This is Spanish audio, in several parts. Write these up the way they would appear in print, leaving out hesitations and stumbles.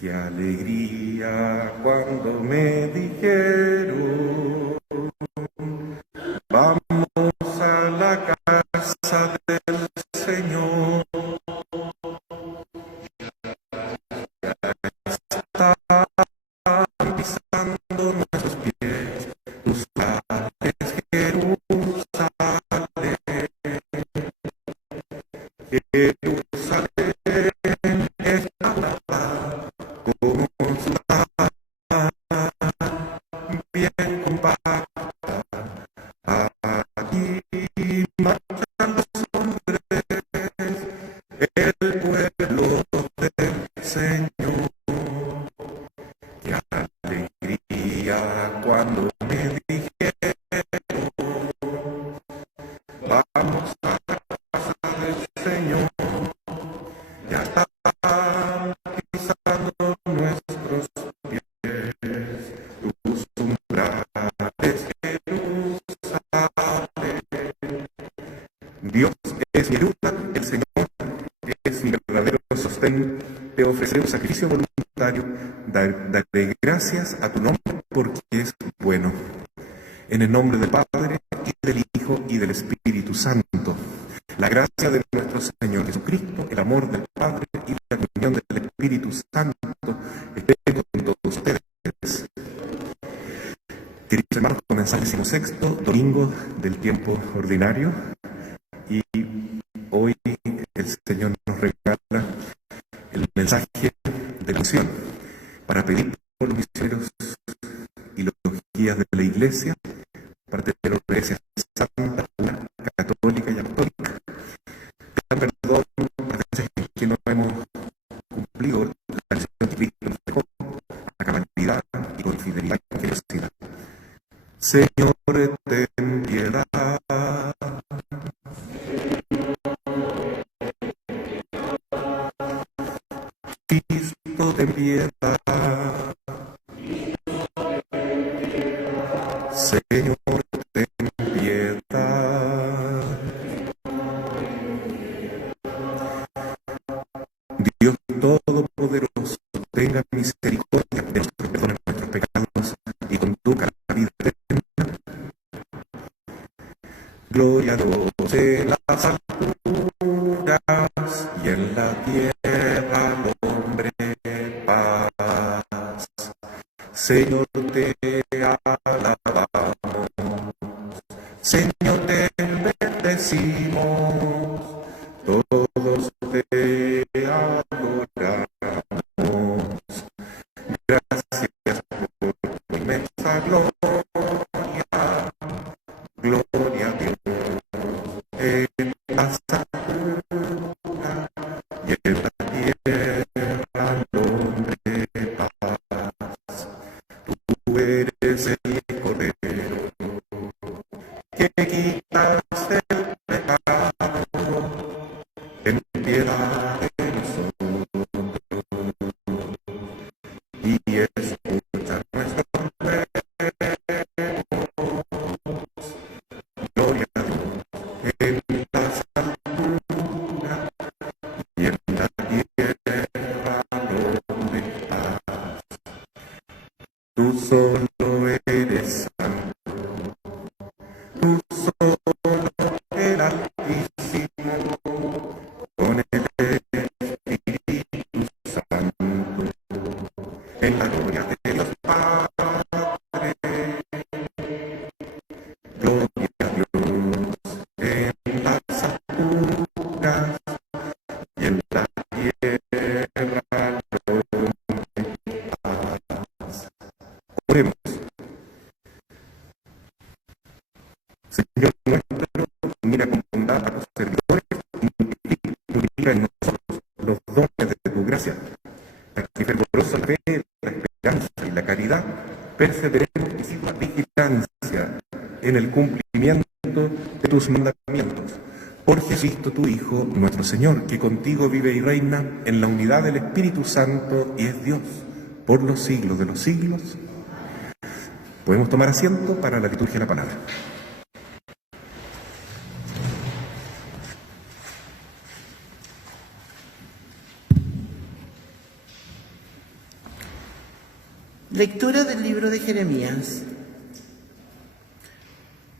Qué alegría cuando me dijeron, vamos a la casa del Señor. Está pisando nuestros pies, tus sales, Jerusalén, Jerusalén está con su bien compacta. Aquí marchan los hombres, el pueblo del Señor. Qué alegría cuando me dijeron, vamos a la casa del Señor. Ya están pisando nuestros pies, tus umbrales, Jerusalén. Dios es mi ayuda, el Señor es mi verdadero sostén. Te ofreceré un sacrificio voluntario. Daré gracias a tu nombre porque es bueno. En el nombre del Padre, y del Hijo, y del Espíritu Santo. La gracia de nuestro Señor Jesucristo, el amor del Padre y la comunión del Espíritu Santo esté con todos ustedes. Queridos hermanos, comenzamos el 16º domingo del tiempo ordinario y hoy el Señor nos regala el mensaje de la misión para pedir por los misioneros y los guías de la Iglesia, parte de la Iglesia Santa, Católica y Apostólica. Pidan perdón por las veces que no hemos cumplido la misión que Cristo nos dejó a cabalidad y con fidelidad y generosidad. Señor, ten piedad. Cristo, ten piedad. Señor, ten piedad. Dios Todopoderoso, tenga misericordia de nosotros, perdone nuestros pecados y conduzca a la vida eterna. Gloria a Dios en las alturas y en la tierra al hombre paz. Señor, te alabamos. Señor, te bendecimos. Todos te adoramos. Gracias por tu inmensa gloria. Gloria a Dios en la alturas y en la tierra al hombre paz. Tú eres el Cordero que quitas el pecado. Ten piedad de nosotros y escucha nuestro ruegos. Gloria a Dios en las alturas y en la tierra al hombre paz. Tú solo eres santo, tú solo el Altísimo, con el Espíritu Santo, en la gloria de Dios Padre. Gloria a Dios en las alturas y en la tierra al hombre paz. Oremos. Señor nuestro, mira con bondad a tus servidores y multiplica en nosotros los dones de tu gracia, para que fervorosa la fe, la esperanza y la caridad perseveremos y sin la vigilancia en el cumplimiento de tus mandamientos. Por Jesucristo tu Hijo, nuestro Señor, que contigo vive y reina en la unidad del Espíritu Santo y es Dios por los siglos de los siglos. Podemos tomar asiento para la liturgia de la palabra. Lectura del libro de Jeremías.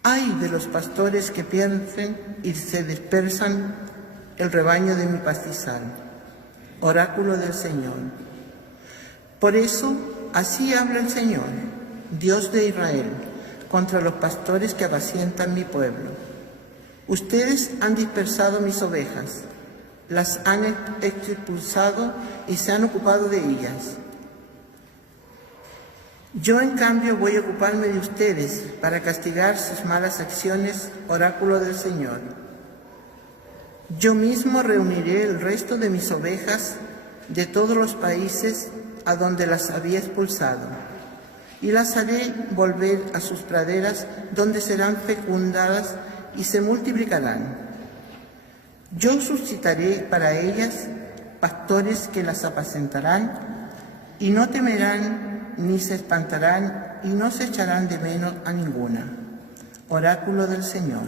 Ay de los pastores que pierden y se dispersan el rebaño de mi pastizal. Oráculo del Señor. Por eso, así habla el Señor, Dios de Israel, contra los pastores que apacientan mi pueblo. Ustedes han dispersado mis ovejas, las han expulsado y se han ocupado de ellas. Yo, en cambio, voy a ocuparme de ustedes para castigar sus malas acciones, oráculo del Señor. Yo mismo reuniré el resto de mis ovejas de todos los países a donde las había expulsado, y las haré volver a sus praderas, donde serán fecundadas y se multiplicarán. Yo suscitaré para ellas pastores que las apacentarán, y no temerán ni se espantarán y no se echarán de menos a ninguna. Oráculo del Señor.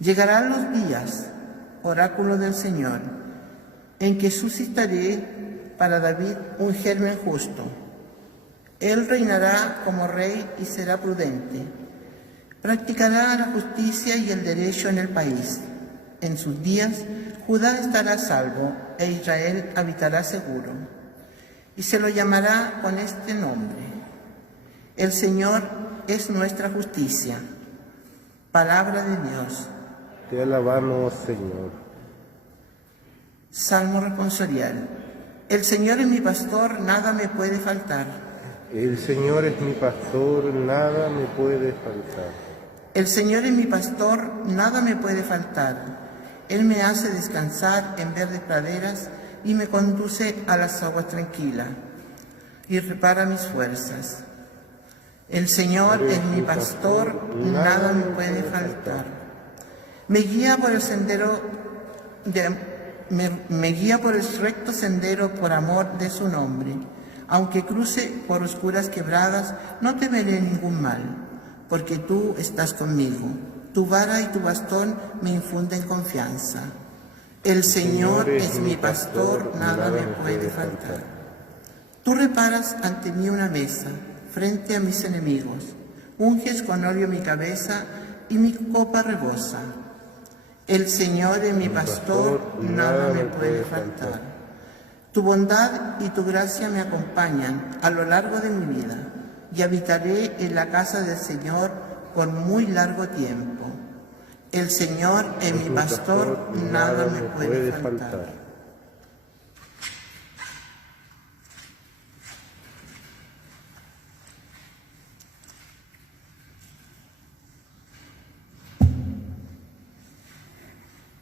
Llegarán los días, oráculo del Señor, en que suscitaré para David un germen justo. Él reinará como rey y será prudente. Practicará la justicia y el derecho en el país. En sus días, Judá estará a salvo e Israel habitará seguro. Y se lo llamará con este nombre: El Señor es nuestra justicia. Palabra de Dios. Te alabamos, Señor. Salmo responsorial. El Señor es mi pastor, nada me puede faltar. El Señor es mi pastor, nada me puede faltar. El Señor es mi pastor, nada me puede faltar. Él me hace descansar en verdes praderas y me conduce a las aguas tranquilas y repara mis fuerzas. El Señor es mi pastor, nada me puede faltar. Me guía por el sendero me guía por el recto sendero por amor de su nombre. Aunque cruce por oscuras quebradas, no temeré ningún mal, porque tú estás conmigo. Tu vara y tu bastón me infunden confianza. El Señor es mi pastor, nada me puede faltar. Tú reparas ante mí una mesa, frente a mis enemigos. Unges con óleo mi cabeza y mi copa rebosa. El Señor es mi pastor, nada me puede faltar. Tu bondad y tu gracia me acompañan a lo largo de mi vida, y habitaré en la casa del Señor por muy largo tiempo. El Señor es mi pastor, nada me puede faltar.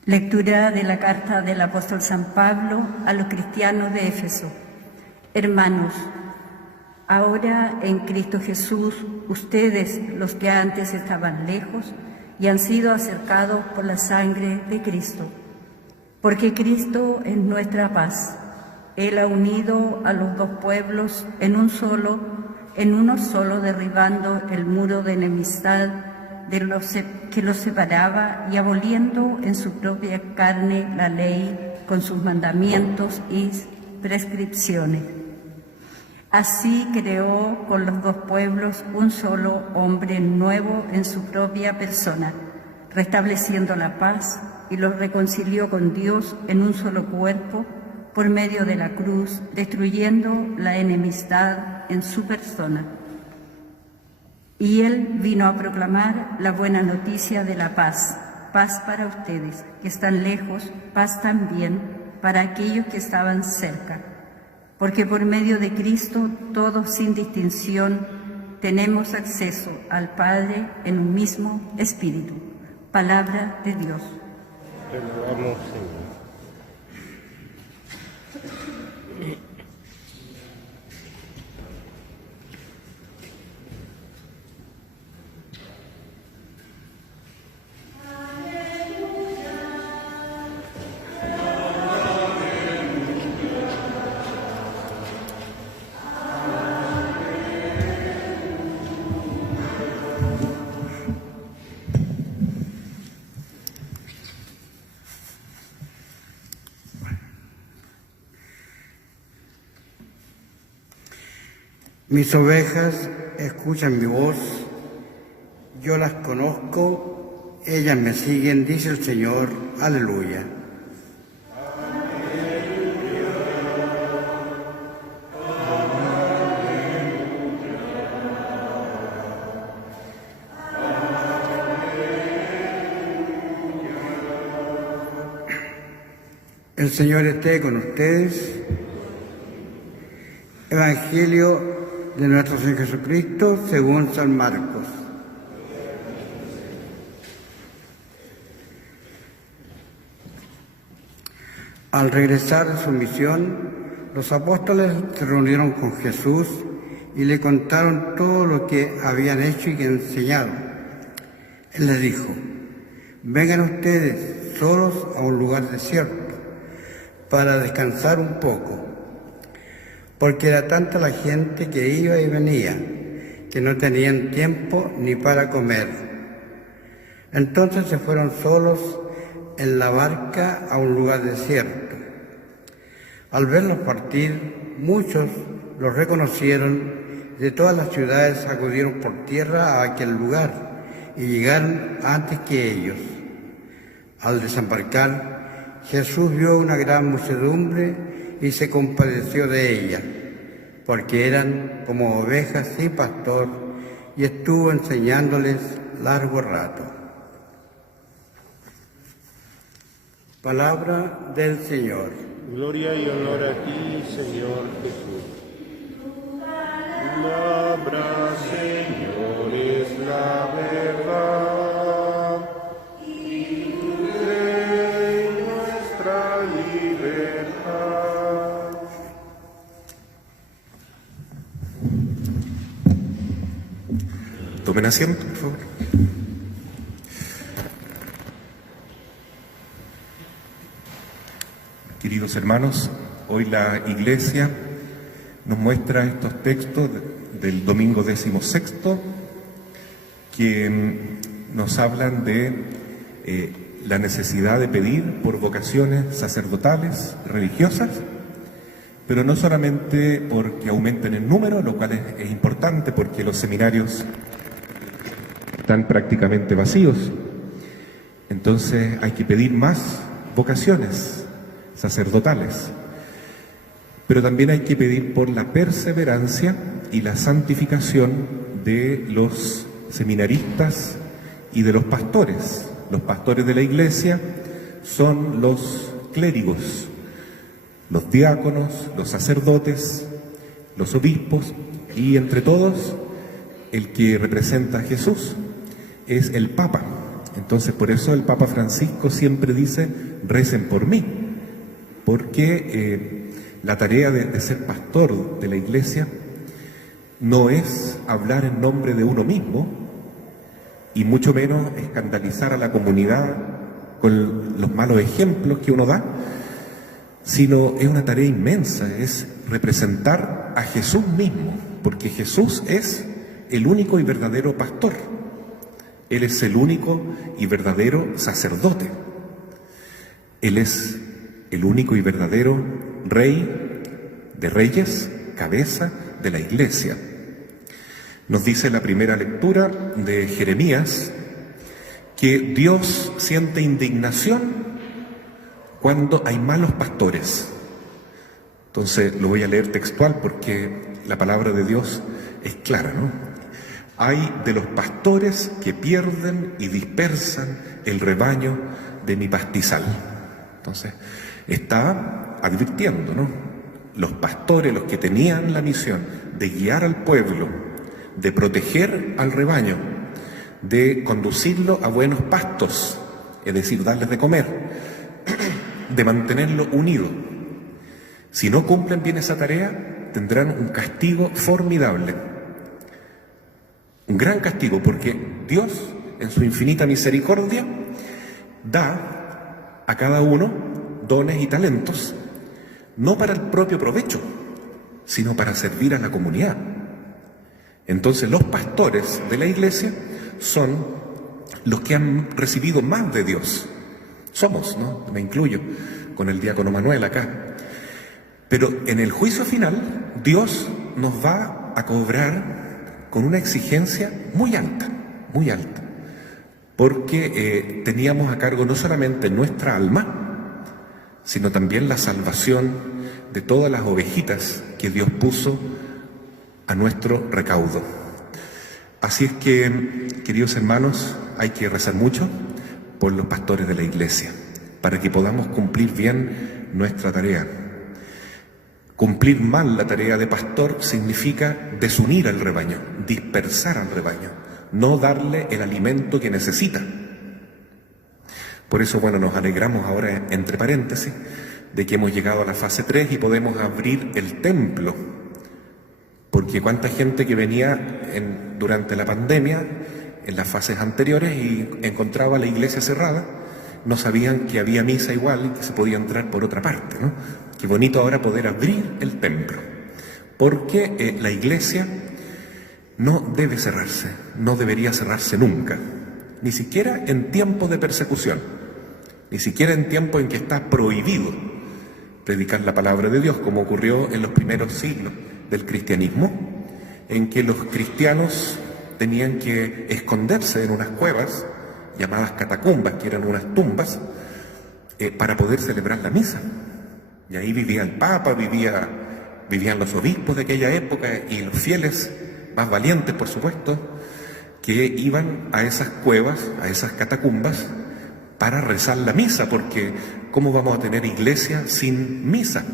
Lectura de la carta del apóstol San Pablo a los cristianos de Éfeso. Hermanos, ahora en Cristo Jesús, ustedes, los que antes estaban lejos, y han sido acercados por la sangre de Cristo. Porque Cristo es nuestra paz. Él ha unido a los dos pueblos en uno solo, derribando el muro de enemistad que los separaba y aboliendo en su propia carne la ley con sus mandamientos y prescripciones. Así creó con los dos pueblos un solo hombre nuevo en su propia persona, restableciendo la paz, y los reconcilió con Dios en un solo cuerpo por medio de la cruz, destruyendo la enemistad en su persona. Y Él vino a proclamar la buena noticia de la paz, paz para ustedes que están lejos, paz también para aquellos que estaban cerca. Porque por medio de Cristo, todos sin distinción, tenemos acceso al Padre en un mismo Espíritu. Palabra de Dios. Te alabamos, Señor. Mis ovejas escuchan mi voz, yo las conozco, ellas me siguen, dice el Señor. Aleluya. El Señor esté con ustedes. Evangelio de nuestro Señor Jesucristo según San Marcos. Al regresar de su misión, los apóstoles se reunieron con Jesús y le contaron todo lo que habían hecho y enseñado. Él les dijo: vengan ustedes solos a un lugar desierto para descansar un poco, porque era tanta la gente que iba y venía, que no tenían tiempo ni para comer. Entonces se fueron solos en la barca a un lugar desierto. Al verlos partir, muchos los reconocieron, de todas las ciudades acudieron por tierra a aquel lugar y llegaron antes que ellos. Al desembarcar, Jesús vio una gran muchedumbre y se compadeció de ella, porque eran como ovejas sin pastor, y estuvo enseñándoles largo rato. Palabra del Señor. Gloria y honor a ti, Señor Jesús. Palabra, Señor, es la verdad. Y tu ley, nuestra libertad. Tomen asiento, por favor. Queridos hermanos, hoy la Iglesia nos muestra estos textos del domingo 16 que nos hablan de la necesidad de pedir por vocaciones sacerdotales, religiosas, pero no solamente porque aumenten en número, lo cual es importante porque los seminarios están prácticamente vacíos. Entonces hay que pedir más vocaciones sacerdotales, pero también hay que pedir por la perseverancia y la santificación de los seminaristas y de los pastores. Los pastores de la Iglesia son los clérigos, los diáconos, los sacerdotes, los obispos, y entre todos el que representa a Jesús es el Papa. Entonces por eso el Papa Francisco siempre dice: recen por mí, porque la tarea de ser pastor de la Iglesia no es hablar en nombre de uno mismo, y mucho menos escandalizar a la comunidad con los malos ejemplos que uno da, sino es una tarea inmensa, es representar a Jesús mismo, porque Jesús es el único y verdadero pastor. Él es el único y verdadero sacerdote. Él es el único y verdadero Rey de reyes, cabeza de la Iglesia. Nos dice la primera lectura de Jeremías que Dios siente indignación cuando hay malos pastores. Entonces lo voy a leer textual porque la palabra de Dios es clara, ¿no? Hay de los pastores que pierden y dispersan el rebaño de mi pastizal. Entonces está advirtiendo, ¿no? Los pastores, los que tenían la misión de guiar al pueblo, de proteger al rebaño, de conducirlo a buenos pastos, es decir, darles de comer, de mantenerlo unido. Si no cumplen bien esa tarea, tendrán un castigo formidable, un gran castigo, porque Dios, en su infinita misericordia, da a cada uno dones y talentos, no para el propio provecho, sino para servir a la comunidad. Entonces los pastores de la Iglesia son los que han recibido más de Dios. Somos, ¿no? Me incluyo con el diácono Manuel acá. Pero en el juicio final, Dios nos va a cobrar con una exigencia muy alta, porque teníamos a cargo no solamente nuestra alma, sino también la salvación de todas las ovejitas que Dios puso a nuestro recaudo. Así es que, queridos hermanos, hay que rezar mucho por los pastores de la Iglesia, para que podamos cumplir bien nuestra tarea. Cumplir mal la tarea de pastor significa desunir al rebaño, dispersar al rebaño, no darle el alimento que necesita. Por eso, bueno, nos alegramos ahora, entre paréntesis, de que hemos llegado a la fase 3 y podemos abrir el templo. Porque cuánta gente que venía durante la pandemia, en las fases anteriores, y encontraba la iglesia cerrada, no sabían que había misa igual y que se podía entrar por otra parte, ¿no? Qué bonito ahora poder abrir el templo, porque la iglesia no debe cerrarse, no debería cerrarse nunca, ni siquiera en tiempos de persecución, ni siquiera en tiempos en que está prohibido predicar la palabra de Dios, como ocurrió en los primeros siglos del cristianismo, en que los cristianos tenían que esconderse en unas cuevas llamadas catacumbas, que eran unas tumbas, para poder celebrar la misa. Y ahí vivía el Papa, vivían los obispos de aquella época y los fieles más valientes, por supuesto, que iban a esas cuevas, a esas catacumbas, para rezar la misa, porque ¿cómo vamos a tener iglesia sin misa?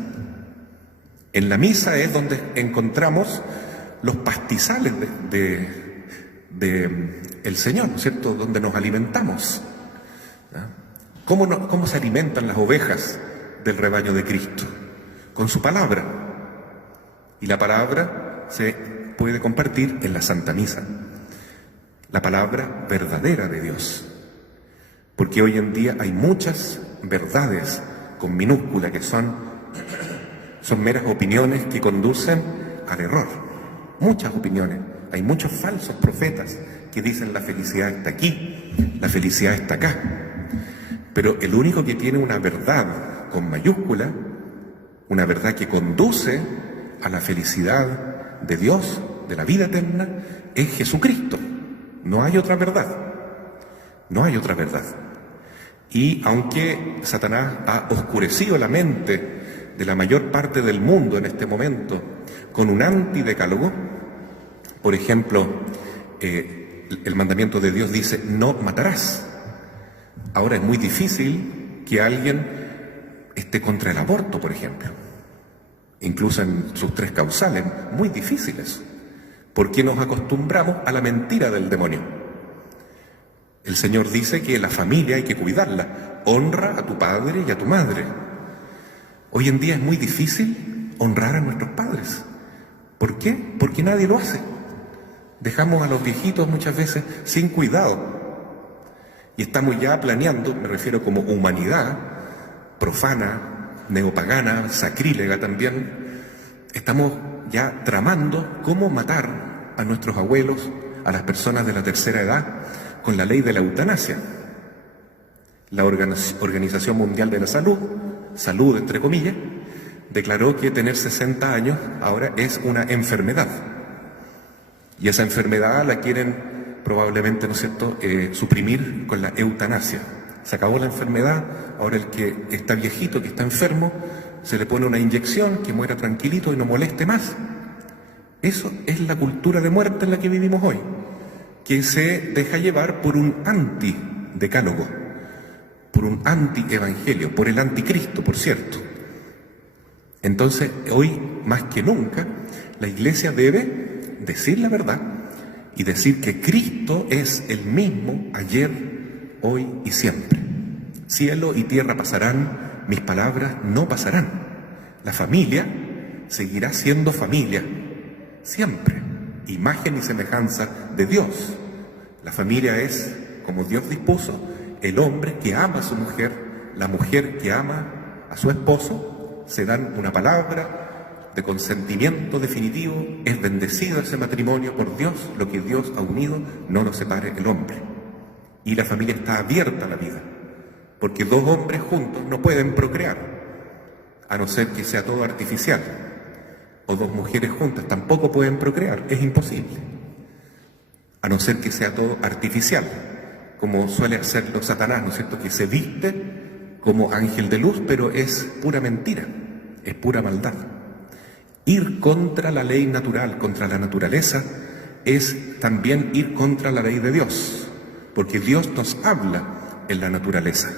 En la misa es donde encontramos los pastizales el Señor, ¿no es cierto?, donde nos alimentamos. ¿Cómo se alimentan las ovejas del rebaño de Cristo? Con su palabra. Y la palabra se puede compartir en la Santa Misa. La palabra verdadera de Dios. Porque hoy en día hay muchas verdades con minúscula que son meras opiniones que conducen al error. Muchas opiniones. Hay muchos falsos profetas que dicen la felicidad está aquí, la felicidad está acá. Pero el único que tiene una verdad con mayúscula, una verdad que conduce a la felicidad de Dios, de la vida eterna, es Jesucristo. No hay otra verdad. No hay otra verdad. Y aunque Satanás ha oscurecido la mente de la mayor parte del mundo en este momento con un antidecálogo, por ejemplo, el mandamiento de Dios dice, no matarás. Ahora es muy difícil que alguien esté contra el aborto, por ejemplo. Incluso en sus 3 causales, muy difíciles. Porque nos acostumbramos a la mentira del demonio. El Señor dice que la familia hay que cuidarla. Honra a tu padre y a tu madre. Hoy en día es muy difícil honrar a nuestros padres. ¿Por qué? Porque nadie lo hace. Dejamos a los viejitos muchas veces sin cuidado. Y estamos ya planeando, me refiero como humanidad, profana, neopagana, sacrílega también, estamos ya tramando cómo matar a nuestros abuelos, a las personas de la tercera edad, con la ley de la eutanasia. La Organización Mundial de la Salud entre comillas, declaró que tener 60 años ahora es una enfermedad. Y esa enfermedad la quieren probablemente, ¿no es cierto?, suprimir con la eutanasia. Se acabó la enfermedad, ahora el que está viejito, que está enfermo, se le pone una inyección, que muera tranquilito y no moleste más. Eso es la cultura de muerte en la que vivimos hoy, que se deja llevar por un antidecálogo, por un antievangelio, por el anticristo, por cierto. Entonces, hoy más que nunca, la Iglesia debe decir la verdad y decir que Cristo es el mismo ayer, hoy y siempre. Cielo y tierra pasarán, mis palabras no pasarán. La familia seguirá siendo familia, siempre, imagen y semejanza de Dios. La familia es, como Dios dispuso, el hombre que ama a su mujer, la mujer que ama a su esposo, se dan una palabra de consentimiento definitivo, es bendecido ese matrimonio por Dios, lo que Dios ha unido no lo separe el hombre. Y la familia está abierta a la vida, porque 2 hombres juntos no pueden procrear, a no ser que sea todo artificial. o dos mujeres juntas tampoco pueden procrear, es imposible. A no ser que sea todo artificial, como suele hacerlo Satanás, ¿no es cierto?, que se viste como ángel de luz, pero es pura mentira, es pura maldad. Ir contra la ley natural, contra la naturaleza, es también ir contra la ley de Dios, porque Dios nos habla en la naturaleza.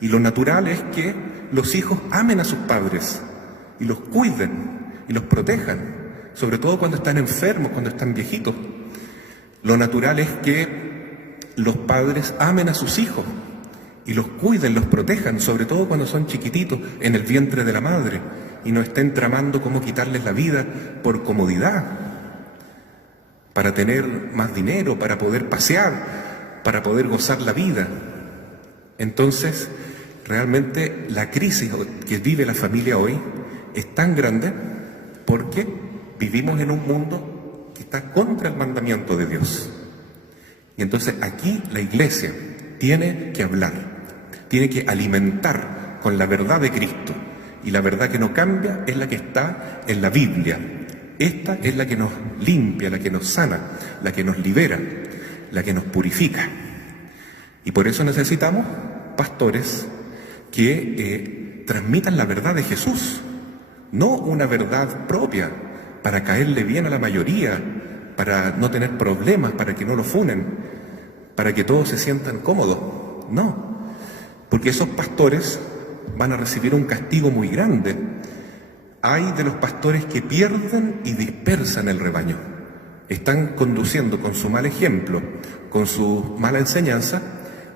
Y lo natural es que los hijos amen a sus padres y los cuiden y los protejan, sobre todo cuando están enfermos, cuando están viejitos. Lo natural es que los padres amen a sus hijos y los cuiden, los protejan, sobre todo cuando son chiquititos en el vientre de la madre y no estén tramando cómo quitarles la vida por comodidad, para tener más dinero, para poder pasear, para poder gozar la vida. Entonces, realmente la crisis que vive la familia hoy es tan grande porque vivimos en un mundo que está contra el mandamiento de Dios. Y entonces aquí la Iglesia tiene que hablar, tiene que alimentar con la verdad de Cristo. Y la verdad que no cambia es la que está en la Biblia. Esta es la que nos limpia, la que nos sana, la que nos libera, la que nos purifica. Y por eso necesitamos pastores que transmitan la verdad de Jesús, no una verdad propia para caerle bien a la mayoría, para no tener problemas, para que no lo funen, para que todos se sientan cómodos. No, porque esos pastores van a recibir un castigo muy grande. Hay de los pastores que pierden y dispersan el rebaño. Están conduciendo con su mal ejemplo, con su mala enseñanza,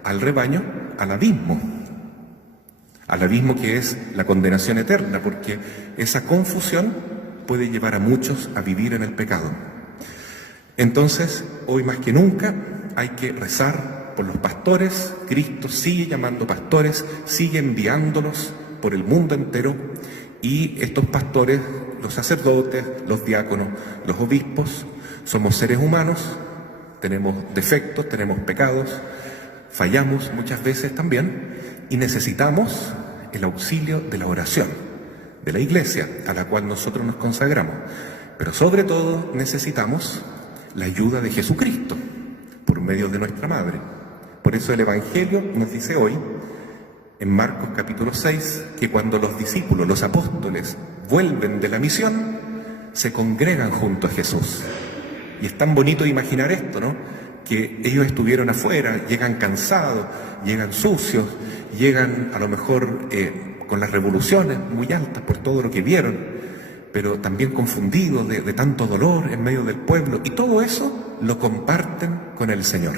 al rebaño al abismo que es la condenación eterna, porque esa confusión puede llevar a muchos a vivir en el pecado. Entonces, hoy más que nunca hay que rezar por los pastores. Cristo sigue llamando pastores, sigue enviándolos por el mundo entero, y estos pastores, los sacerdotes, los diáconos, los obispos, somos seres humanos, tenemos defectos, tenemos pecados, fallamos muchas veces también, y necesitamos el auxilio de la oración, de la Iglesia a la cual nosotros nos consagramos. Pero sobre todo necesitamos la ayuda de Jesucristo por medio de nuestra Madre. Por eso el Evangelio nos dice hoy, en Marcos capítulo 6, que cuando los discípulos, los apóstoles, vuelven de la misión, se congregan junto a Jesús. Y es tan bonito imaginar esto, ¿no?, que ellos estuvieron afuera, llegan cansados, llegan sucios, llegan a lo mejor con las revoluciones muy altas por todo lo que vieron, pero también confundidos de tanto dolor en medio del pueblo, y todo eso lo comparten con el Señor.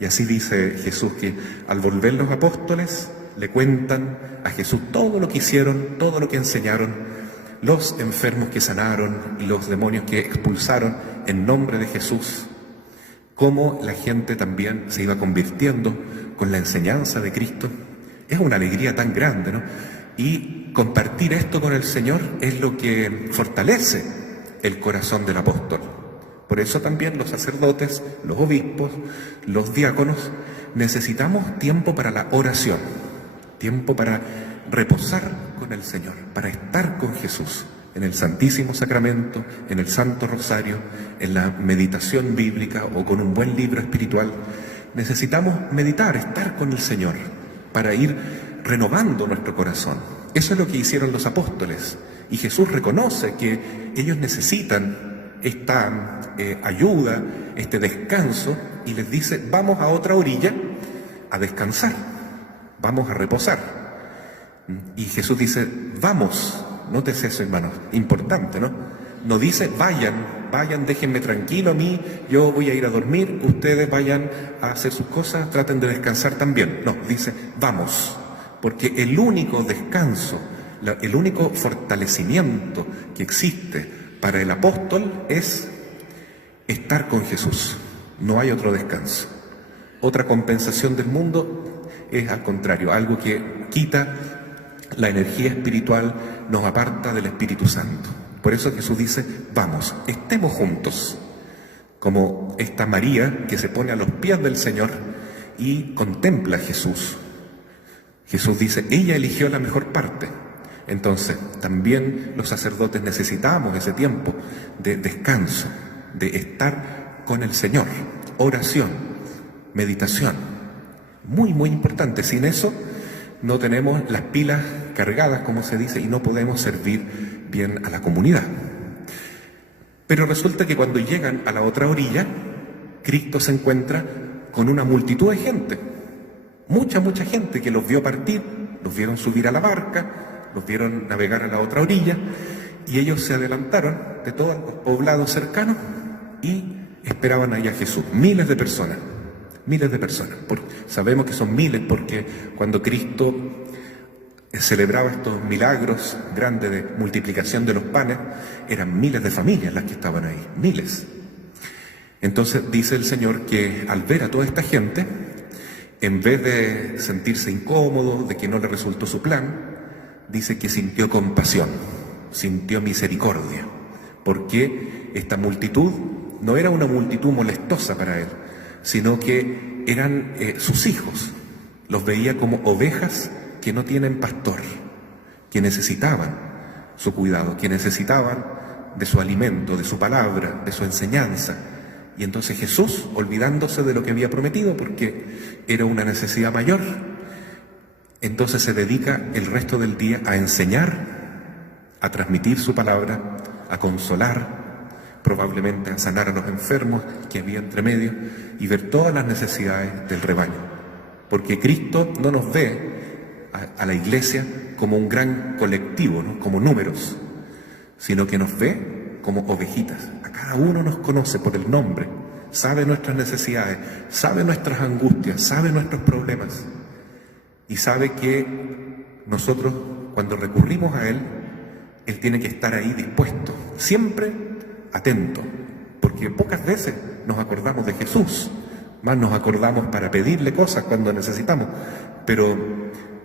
Y así dice Jesús, que al volver los apóstoles le cuentan a Jesús todo lo que hicieron, todo lo que enseñaron, los enfermos que sanaron y los demonios que expulsaron en nombre de Jesús, cómo la gente también se iba convirtiendo con la enseñanza de Cristo. Es una alegría tan grande, ¿no? Y compartir esto con el Señor es lo que fortalece el corazón del apóstol. Por eso también los sacerdotes, los obispos, los diáconos, necesitamos tiempo para la oración, tiempo para reposar con el Señor, para estar con Jesús en el Santísimo Sacramento, en el Santo Rosario, en la meditación bíblica o con un buen libro espiritual. Necesitamos meditar, estar con el Señor, para ir renovando nuestro corazón. Eso es lo que hicieron los apóstoles, y Jesús reconoce que ellos necesitan esta ayuda, este descanso, y les dice: vamos a otra orilla a descansar, vamos a reposar. Y Jesús dice: vamos. Nótese eso, hermanos, importante, ¿no? No dice: vayan, déjenme tranquilo a mí, yo voy a ir a dormir, ustedes vayan a hacer sus cosas, traten de descansar también. No, dice: vamos, porque el único descanso, el único fortalecimiento que existe para el apóstol es estar con Jesús. No hay otro descanso. Otra compensación del mundo es, al contrario, algo que quita la energía espiritual, nos aparta del Espíritu Santo. Por eso Jesús dice: vamos, estemos juntos, como esta María que se pone a los pies del Señor y contempla a Jesús. Jesús dice: ella eligió la mejor parte, Entonces, también los sacerdotes necesitamos ese tiempo de descanso, de estar con el Señor, oración, meditación. Muy, muy importante. Sin eso no tenemos las pilas cargadas, como se dice, y no podemos servir bien a la comunidad. Pero resulta que cuando llegan a la otra orilla, Cristo se encuentra con una multitud de gente, mucha gente que los vio partir, los vieron subir a la barca, los vieron navegar a la otra orilla, y ellos se adelantaron de todos los poblados cercanos y esperaban ahí a Jesús. Miles de personas, sabemos que son miles porque cuando Cristo celebraba estos milagros grandes de multiplicación de los panes, eran miles de familias las que estaban ahí, miles. Entonces dice el Señor que al ver a toda esta gente, en vez de sentirse incómodo, de que no le resultó su plan, dice que sintió compasión, sintió misericordia, porque esta multitud no era una multitud molestosa para él, sino que eran sus hijos. Los veía como ovejas que no tienen pastor, que necesitaban su cuidado, que necesitaban de su alimento, de su palabra, de su enseñanza. Y entonces Jesús, olvidándose de lo que había prometido, porque era una necesidad mayor, entonces se dedica el resto del día a enseñar, a transmitir su palabra, a consolar, probablemente a sanar a los enfermos que había entre medio y ver todas las necesidades del rebaño. Porque Cristo no nos ve a la iglesia como un gran colectivo, ¿no? Como números, sino que nos ve como ovejitas. A cada uno nos conoce por el nombre, sabe nuestras necesidades, sabe nuestras angustias, sabe nuestros problemas y sabe que nosotros cuando recurrimos a Él, Él tiene que estar ahí dispuesto, siempre atento, porque pocas veces nos acordamos de Jesús, más nos acordamos para pedirle cosas cuando necesitamos, pero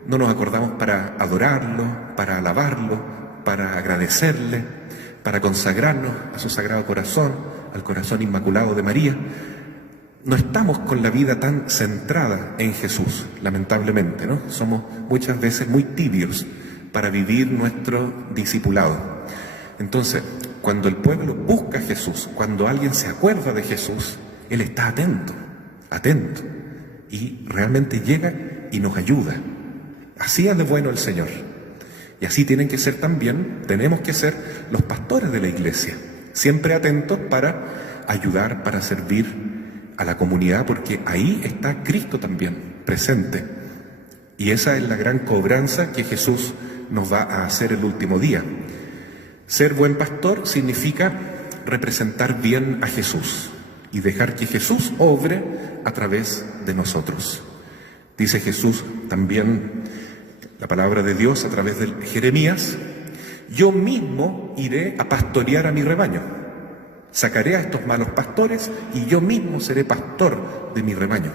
no nos acordamos para adorarlo, para alabarlo, para agradecerle, para consagrarnos a su Sagrado Corazón, al Corazón Inmaculado de María. No estamos con la vida tan centrada en Jesús, lamentablemente, ¿no? Somos muchas veces muy tibios para vivir nuestro discipulado. Entonces, cuando el pueblo busca a Jesús, cuando alguien se acuerda de Jesús, Él está atento, y realmente llega y nos ayuda. Así es de bueno el Señor. Y así tenemos que ser los pastores de la iglesia, siempre atentos para ayudar, para servir a la comunidad, porque ahí está Cristo también presente. Y esa es la gran cobranza que Jesús nos va a hacer el último día. Ser buen pastor significa representar bien a Jesús y dejar que Jesús obre a través de nosotros. Dice Jesús también, la palabra de Dios a través de Jeremías: yo mismo iré a pastorear a mi rebaño, sacaré a estos malos pastores y yo mismo seré pastor de mi rebaño.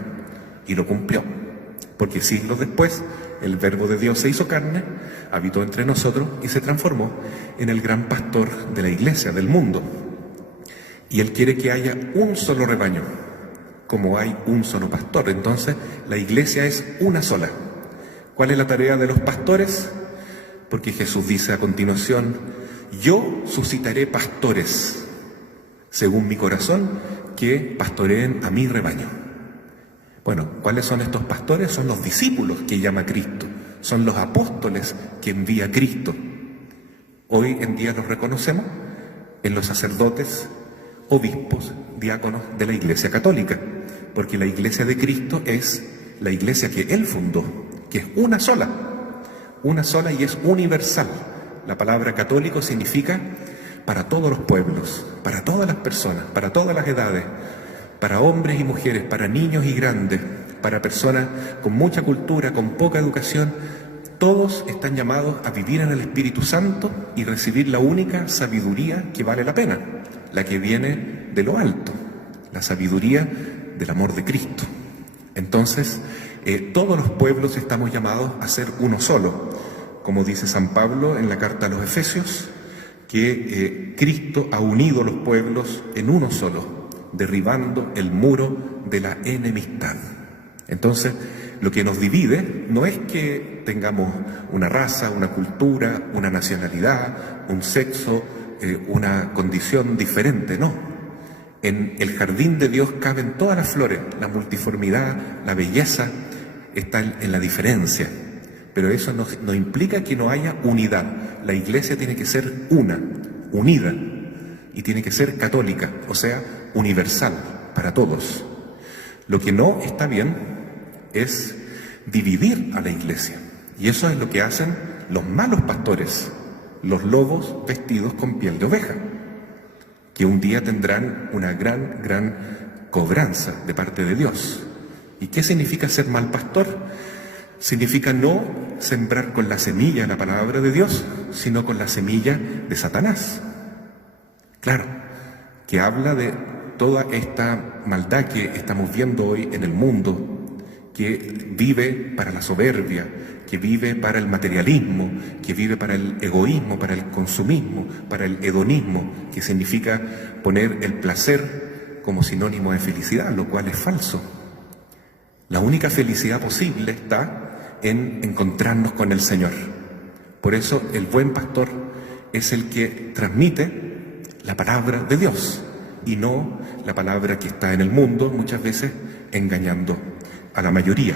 Y lo cumplió, porque siglos después el Verbo de Dios se hizo carne, habitó entre nosotros y se transformó en el gran pastor de la iglesia, del mundo. Y Él quiere que haya un solo rebaño, como hay un solo pastor. Entonces la iglesia es una sola. ¿Cuál es la tarea de los pastores? Porque Jesús dice a continuación: yo suscitaré pastores según mi corazón que pastoreen a mi rebaño. Bueno, ¿cuáles son estos pastores? Son los discípulos que llama Cristo, son los apóstoles que envía Cristo. Hoy en día los reconocemos en los sacerdotes, obispos, diáconos de la Iglesia Católica, porque la Iglesia de Cristo es la Iglesia que Él fundó, que es una sola y es universal. La palabra católico significa para todos los pueblos, para todas las personas, para todas las edades, para hombres y mujeres, para niños y grandes, para personas con mucha cultura, con poca educación. Todos están llamados a vivir en el Espíritu Santo y recibir la única sabiduría que vale la pena, la que viene de lo alto, la sabiduría del amor de Cristo. Entonces, todos los pueblos estamos llamados a ser uno solo, como dice San Pablo en la carta a los Efesios, que Cristo ha unido los pueblos en uno solo, derribando el muro de la enemistad. Entonces, lo que nos divide no es que tengamos una raza, una cultura, una nacionalidad, un sexo, una condición diferente, no. En el jardín de Dios caben todas las flores, la multiformidad, la belleza está en la diferencia, pero eso no implica que no haya unidad. La Iglesia tiene que ser unida, y tiene que ser católica, o sea, universal, para todos. Lo que no está bien es dividir a la Iglesia, y eso es lo que hacen los malos pastores, los lobos vestidos con piel de oveja, que un día tendrán una gran cobranza de parte de Dios. ¿Y qué significa ser mal pastor? Significa no sembrar con la semilla la palabra de Dios, sino con la semilla de Satanás. Claro, que habla de toda esta maldad que estamos viendo hoy en el mundo, que vive para la soberbia, que vive para el materialismo, que vive para el egoísmo, para el consumismo, para el hedonismo, que significa poner el placer como sinónimo de felicidad, lo cual es falso. La única felicidad posible está en encontrarnos con el Señor. Por eso el buen pastor es el que transmite la palabra de Dios y no la palabra que está en el mundo, muchas veces engañando a la mayoría.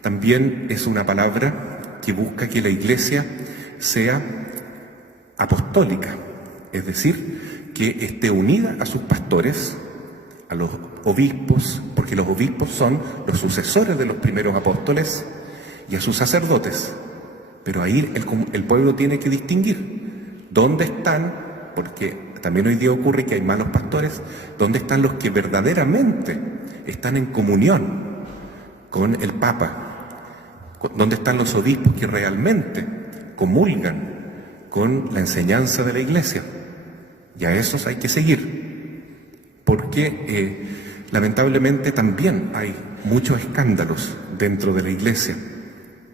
También es una palabra que busca que la Iglesia sea apostólica, es decir, que esté unida a sus pastores, a los obispos, porque los obispos son los sucesores de los primeros apóstoles, y a sus sacerdotes. Pero ahí el pueblo tiene que distinguir dónde están, porque también hoy día ocurre que hay malos pastores, dónde están los que verdaderamente están en comunión con el Papa, dónde están los obispos que realmente comulgan con la enseñanza de la Iglesia. Y a esos hay que seguir, porque lamentablemente también hay muchos escándalos dentro de la Iglesia.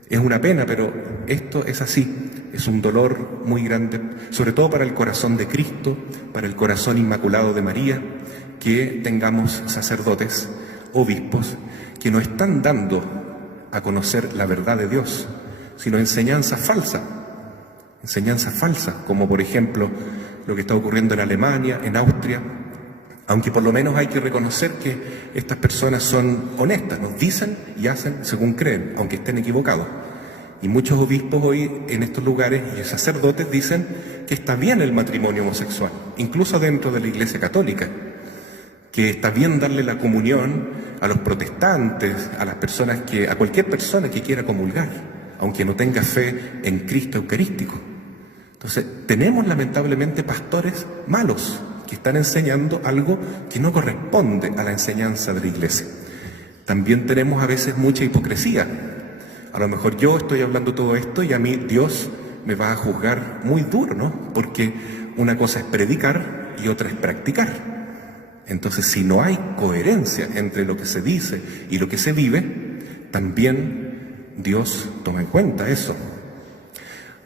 Es una pena, pero esto es así. Es un dolor muy grande, sobre todo para el corazón de Cristo, para el corazón inmaculado de María, que tengamos sacerdotes, obispos, que no están dando a conocer la verdad de Dios, sino enseñanza falsa, como por ejemplo lo que está ocurriendo en Alemania, en Austria, aunque por lo menos hay que reconocer que estas personas son honestas, nos dicen y hacen según creen, aunque estén equivocados. Y muchos obispos hoy en estos lugares y sacerdotes dicen que está bien el matrimonio homosexual, incluso dentro de la Iglesia Católica, que está bien darle la comunión a los protestantes, a cualquier persona que quiera comulgar, aunque no tenga fe en Cristo eucarístico. Entonces, tenemos lamentablemente pastores malos que están enseñando algo que no corresponde a la enseñanza de la Iglesia. También tenemos a veces mucha hipocresía. A lo mejor yo estoy hablando todo esto y a mí Dios me va a juzgar muy duro, ¿no? Porque una cosa es predicar y otra es practicar. Entonces, si no hay coherencia entre lo que se dice y lo que se vive, también Dios toma en cuenta eso.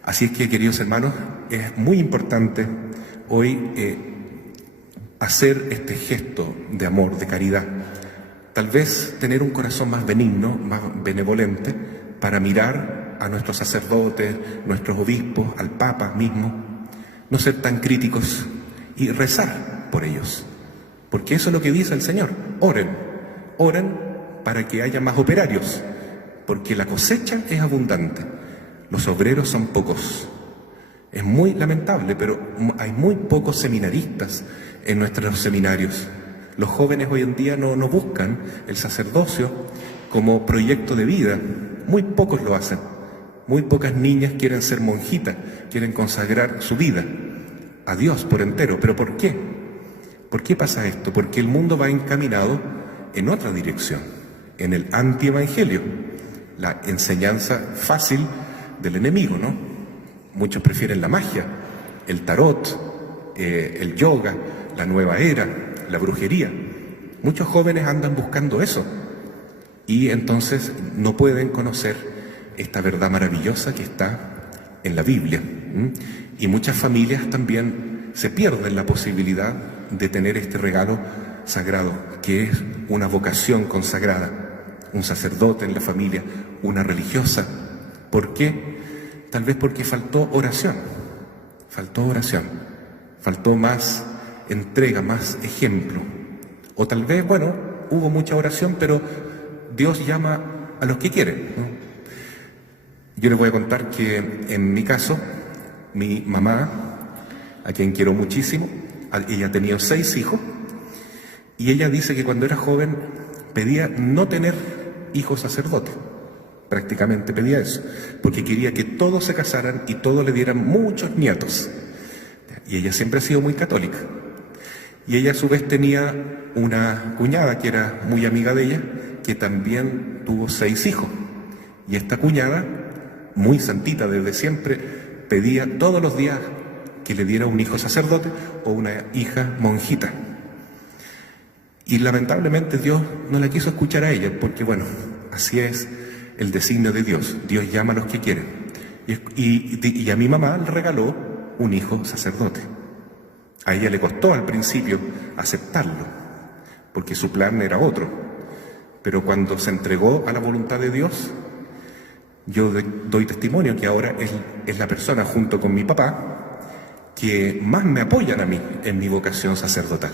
Así es que, queridos hermanos, es muy importante hoy hacer este gesto de amor, de caridad. Tal vez tener un corazón más benigno, más benevolente, para mirar a nuestros sacerdotes, nuestros obispos, al Papa mismo, no ser tan críticos y rezar por ellos. Porque eso es lo que dice el Señor. Oren para que haya más operarios, porque la cosecha es abundante, los obreros son pocos. Es muy lamentable, pero hay muy pocos seminaristas en nuestros seminarios. Los jóvenes hoy en día no buscan el sacerdocio como proyecto de vida, muy pocos lo hacen. Muy pocas niñas quieren ser monjitas, quieren consagrar su vida a Dios por entero. ¿Pero por qué? ¿Por qué pasa esto? Porque el mundo va encaminado en otra dirección, en el antievangelio, la enseñanza fácil del enemigo, ¿no? Muchos prefieren la magia, el tarot, el yoga, la nueva era, la brujería. Muchos jóvenes andan buscando eso y entonces no pueden conocer esta verdad maravillosa que está en la Biblia. Y muchas familias también se pierden la posibilidad de tener este regalo sagrado, que es una vocación consagrada un sacerdote en la familia, una religiosa. ¿Por qué? Tal vez porque faltó oración, faltó más entrega, más ejemplo. O tal vez, bueno, hubo mucha oración, pero Dios llama a los que quieren, ¿no? Yo les voy a contar que en mi caso, mi mamá, a quien quiero muchísimo, ella ha tenido 6 hijos, y ella dice que cuando era joven pedía no tener hijos sacerdotes, prácticamente pedía eso, porque quería que todos se casaran y todos le dieran muchos nietos. Y ella siempre ha sido muy católica. Y ella a su vez tenía una cuñada que era muy amiga de ella, que también tuvo 6 hijos. Y esta cuñada, muy santita desde siempre, pedía todos los días que le diera un hijo sacerdote o una hija monjita. Y lamentablemente Dios no la quiso escuchar a ella, porque bueno, así es el designio de Dios. Dios llama a los que quieren. Y a mi mamá le regaló un hijo sacerdote. A ella le costó al principio aceptarlo, porque su plan era otro. Pero cuando se entregó a la voluntad de Dios, yo doy testimonio que ahora es la persona, junto con mi papá, que más me apoyan a mí en mi vocación sacerdotal.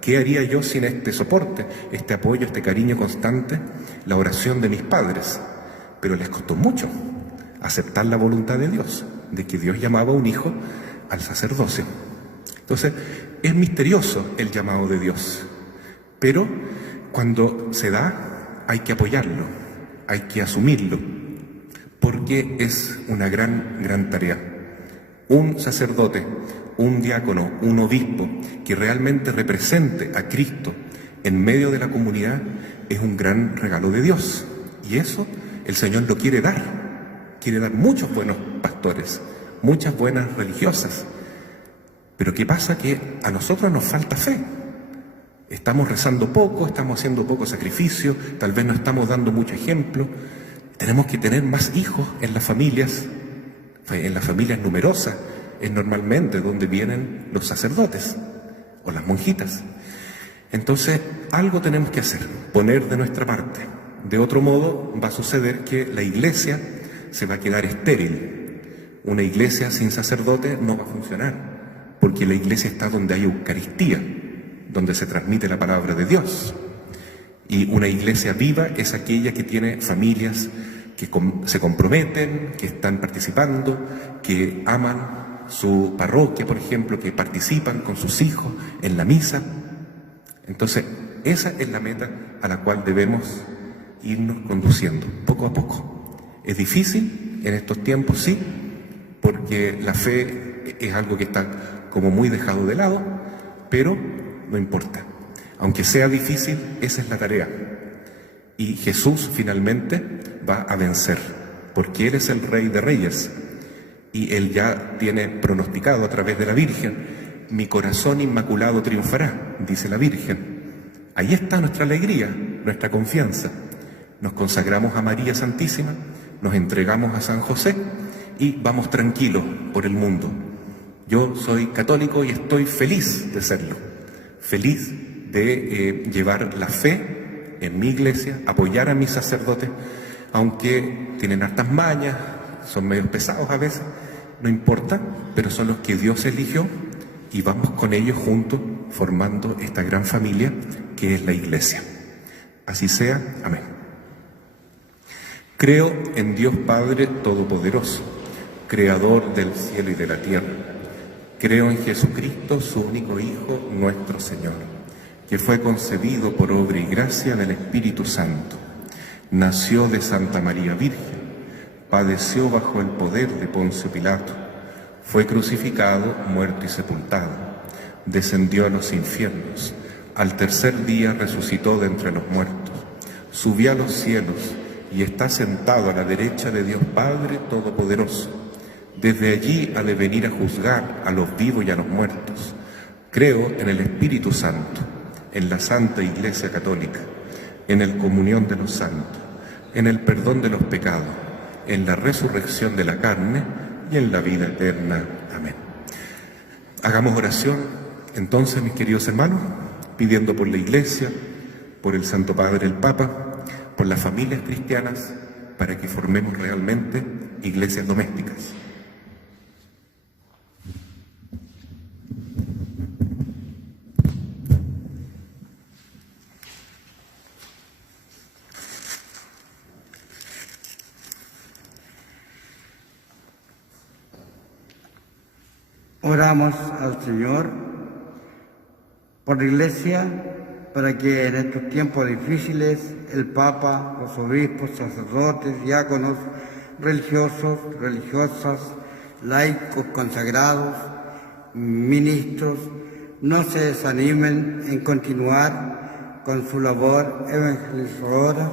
¿Qué haría yo sin este soporte, este apoyo, este cariño constante, la oración de mis padres? Pero les costó mucho aceptar la voluntad de Dios, de que Dios llamaba a un hijo al sacerdocio. Entonces, es misterioso el llamado de Dios, pero cuando se da, hay que apoyarlo, hay que asumirlo, porque es una gran tarea. Un sacerdote, un diácono, un obispo que realmente represente a Cristo en medio de la comunidad es un gran regalo de Dios. Y eso el Señor lo quiere dar. Quiere dar muchos buenos pastores, muchas buenas religiosas. Pero ¿qué pasa? Que a nosotros nos falta fe. Estamos rezando poco, estamos haciendo poco sacrificio, tal vez no estamos dando mucho ejemplo. Tenemos que tener más hijos en las familias numerosas. Es normalmente donde vienen los sacerdotes o las monjitas. Entonces, algo tenemos que hacer, poner de nuestra parte. De otro modo, va a suceder que la iglesia se va a quedar estéril. Una iglesia sin sacerdote no va a funcionar, porque la iglesia está donde hay Eucaristía, donde se transmite la palabra de Dios. Y una iglesia viva es aquella que tiene familias que se comprometen, que están participando, que aman su parroquia, por ejemplo, que participan con sus hijos en la misa. Entonces, esa es la meta a la cual debemos irnos conduciendo, poco a poco. Es difícil en estos tiempos, sí, porque la fe es algo que está como muy dejado de lado, pero no importa. Aunque sea difícil, esa es la tarea. Y Jesús finalmente va a vencer, porque Él es el Rey de Reyes. Y Él ya tiene pronosticado a través de la Virgen: mi corazón inmaculado triunfará, dice la Virgen. Ahí está nuestra alegría, nuestra confianza. Nos consagramos a María Santísima, nos entregamos a San José y vamos tranquilos por el mundo. Yo soy católico y estoy feliz de serlo, feliz de llevar la fe en mi iglesia, apoyar a mis sacerdotes, aunque tienen hartas mañas, son medios pesados a veces, no importa, pero son los que Dios eligió y vamos con ellos juntos formando esta gran familia que es la iglesia. Así sea, amén. Creo en Dios Padre Todopoderoso, Creador del cielo y de la tierra. Creo en Jesucristo, su único Hijo, nuestro Señor, que fue concebido por obra y gracia del Espíritu Santo. Nació de Santa María Virgen, padeció bajo el poder de Poncio Pilato, fue crucificado, muerto y sepultado, descendió a los infiernos, al tercer día resucitó de entre los muertos, subió a los cielos y está sentado a la derecha de Dios Padre Todopoderoso. Desde allí ha de venir a juzgar a los vivos y a los muertos. Creo en el Espíritu Santo, en la Santa Iglesia Católica, en la comunión de los santos, en el perdón de los pecados, en la resurrección de la carne y en la vida eterna. Amén. Hagamos oración, entonces, mis queridos hermanos, pidiendo por la Iglesia, por el Santo Padre el Papa, por las familias cristianas, para que formemos realmente iglesias domésticas. Oramos al Señor por la Iglesia, para que en estos tiempos difíciles el Papa, los obispos, sacerdotes, diáconos, religiosos, religiosas, laicos, consagrados, ministros, no se desanimen en continuar con su labor evangelizadora,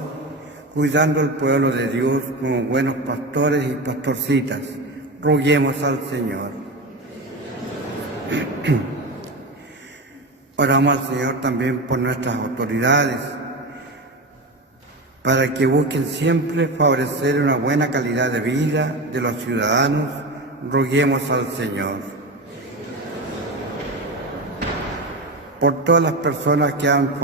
cuidando al pueblo de Dios como buenos pastores y pastorcitas. Roguemos al Señor. Oramos al Señor también por nuestras autoridades, para que busquen siempre favorecer una buena calidad de vida de los ciudadanos. Roguemos al Señor. Por todas las personas que han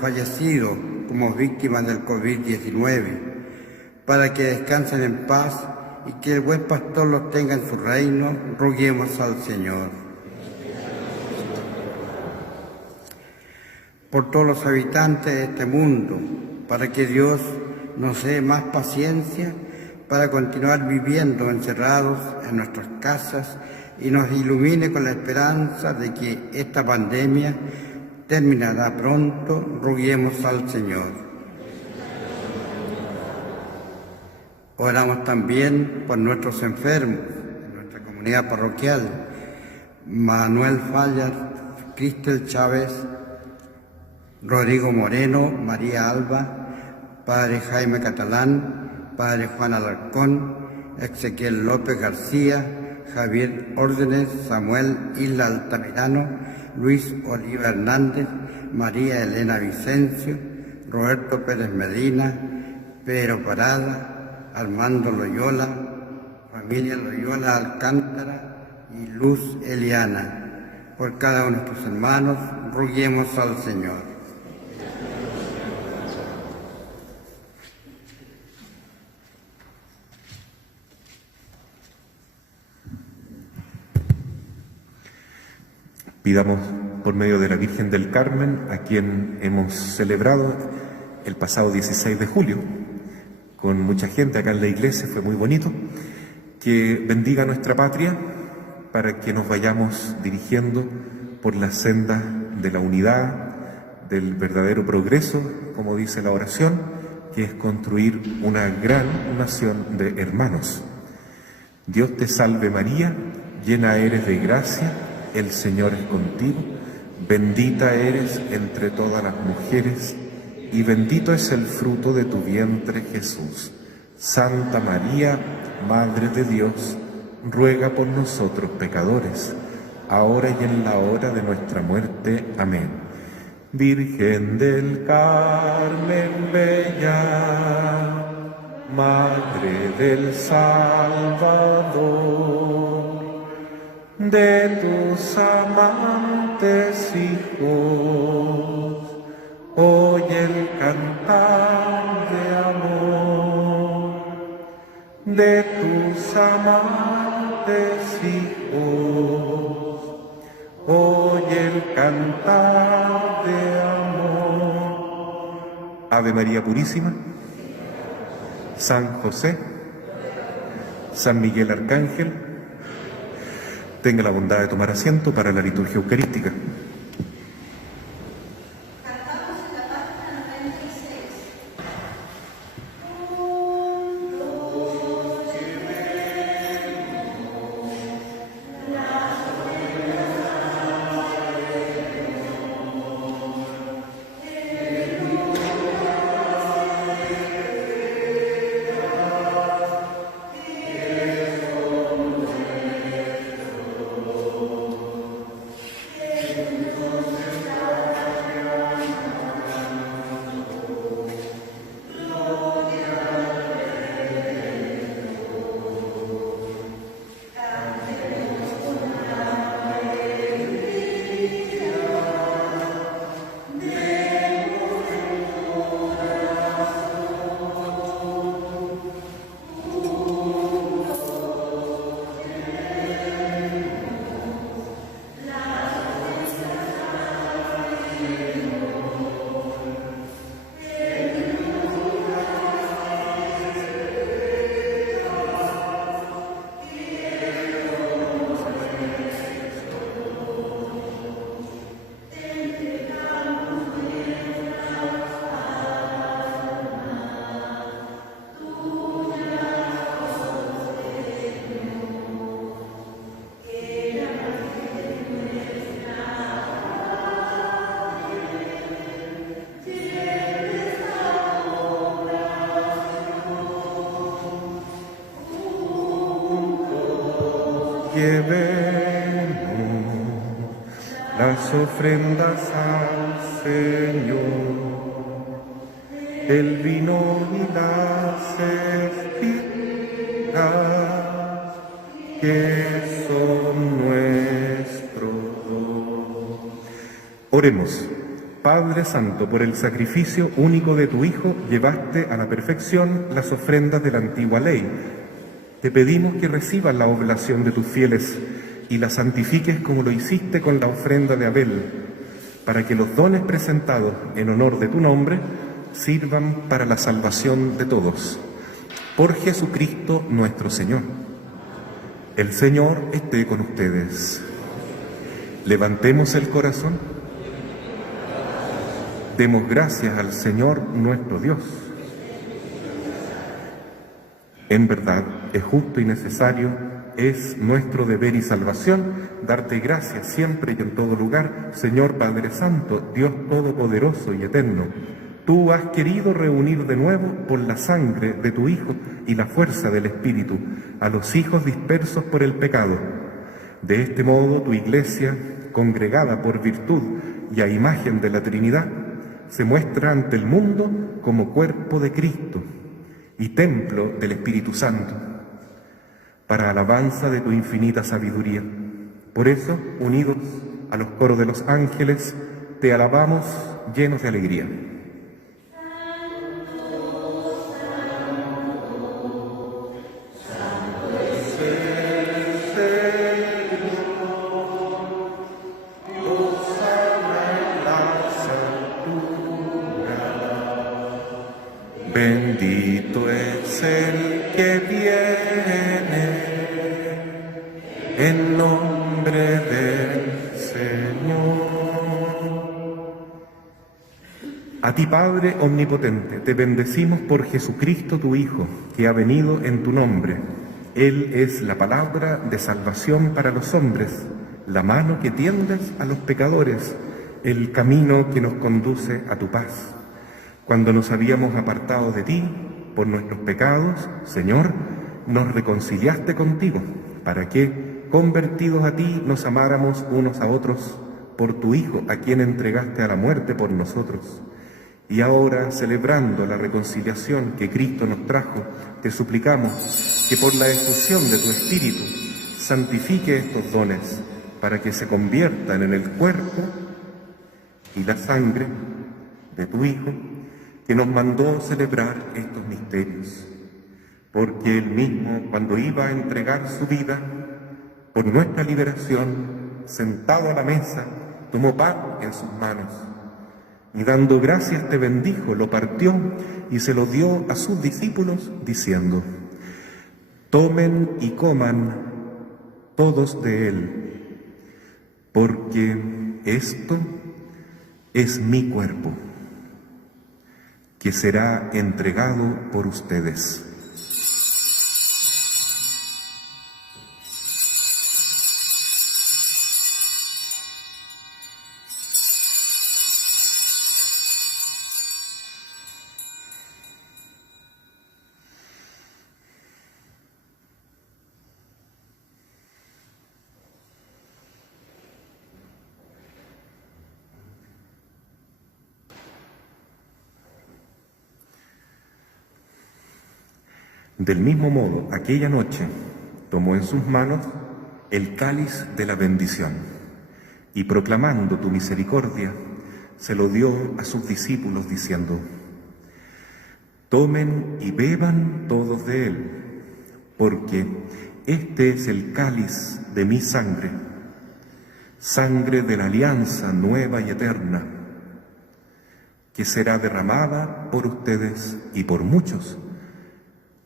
fallecido como víctimas del COVID-19, para que descansen en paz y que el buen pastor los tenga en su reino. Roguemos al Señor. Por todos los habitantes de este mundo, para que Dios nos dé más paciencia para continuar viviendo encerrados en nuestras casas y nos ilumine con la esperanza de que esta pandemia terminará pronto. Roguemos al Señor. Oramos también por nuestros enfermos en nuestra comunidad parroquial: Manuel Fallas, Cristel Chávez, Rodrigo Moreno, María Alba, Padre Jaime Catalán, Padre Juan Alarcón, Ezequiel López García, Javier Órdenes, Samuel Isla Altamirano, Luis Oliva Hernández, María Elena Vicencio, Roberto Pérez Medina, Pedro Parada, Armando Loyola, familia Loyola Alcántara y Luz Eliana. Por cada uno de nuestros hermanos, roguemos al Señor. Pidamos por medio de la Virgen del Carmen, a quien hemos celebrado el pasado 16 de julio, con mucha gente acá en la iglesia, fue muy bonito, que bendiga nuestra patria para que nos vayamos dirigiendo por la senda de la unidad, del verdadero progreso, como dice la oración, que es construir una gran nación de hermanos. Dios te salve María, llena eres de gracia, el Señor es contigo, bendita eres entre todas las mujeres, y bendito es el fruto de tu vientre, Jesús. Santa María, Madre de Dios, ruega por nosotros pecadores, ahora y en la hora de nuestra muerte. Amén. Virgen del Carmen bella, Madre del Salvador, de tus amantes hijos, oye el cantar de amor. De tus amantes hijos, oye el cantar de amor. Ave María Purísima, San José, San Miguel Arcángel, tenga la bondad de tomar asiento para la liturgia eucarística. llevemos las ofrendas al Señor, el vino y las espigas que son nuestros. Oremos. Padre Santo, por el sacrificio único de tu Hijo, llevaste a la perfección las ofrendas de la antigua ley. Te pedimos que recibas la oblación de tus fieles y la santifiques como lo hiciste con la ofrenda de Abel, para que los dones presentados en honor de tu nombre sirvan para la salvación de todos. Por Jesucristo nuestro Señor. El Señor esté con ustedes. Levantemos el corazón. Demos gracias al Señor nuestro Dios. En verdad, es justo y necesario, es nuestro deber y salvación, darte gracias siempre y en todo lugar, Señor Padre Santo, Dios Todopoderoso y Eterno. Tú has querido reunir de nuevo por la sangre de tu Hijo y la fuerza del Espíritu a los hijos dispersos por el pecado. De este modo, tu Iglesia, congregada por virtud y a imagen de la Trinidad, se muestra ante el mundo como cuerpo de Cristo y templo del Espíritu Santo, para alabanza de tu infinita sabiduría. Por eso, unidos a los coros de los ángeles, te alabamos llenos de alegría. Bendito es el que viene en nombre del Señor. A ti, Padre omnipotente, te bendecimos por Jesucristo tu Hijo, que ha venido en tu nombre. Él es la palabra de salvación para los hombres, la mano que tiendes a los pecadores, el camino que nos conduce a tu paz. Cuando nos habíamos apartado de ti por nuestros pecados, Señor, nos reconciliaste contigo, para que, convertidos a ti, nos amáramos unos a otros por tu Hijo, a quien entregaste a la muerte por nosotros. Y ahora, celebrando la reconciliación que Cristo nos trajo, te suplicamos que por la efusión de tu Espíritu santifique estos dones, para que se conviertan en el cuerpo y la sangre de tu Hijo, que nos mandó celebrar estos misterios, porque Él mismo, cuando iba a entregar su vida por nuestra liberación, sentado a la mesa, tomó pan en sus manos, y dando gracias te bendijo, lo partió y se lo dio a sus discípulos, diciendo: tomen y coman todos de él, porque esto es mi cuerpo, que será entregado por ustedes. Del mismo modo, aquella noche tomó en sus manos el cáliz de la bendición y, proclamando tu misericordia, se lo dio a sus discípulos diciendo: tomen y beban todos de él, porque este es el cáliz de mi sangre, sangre de la alianza nueva y eterna, que será derramada por ustedes y por muchos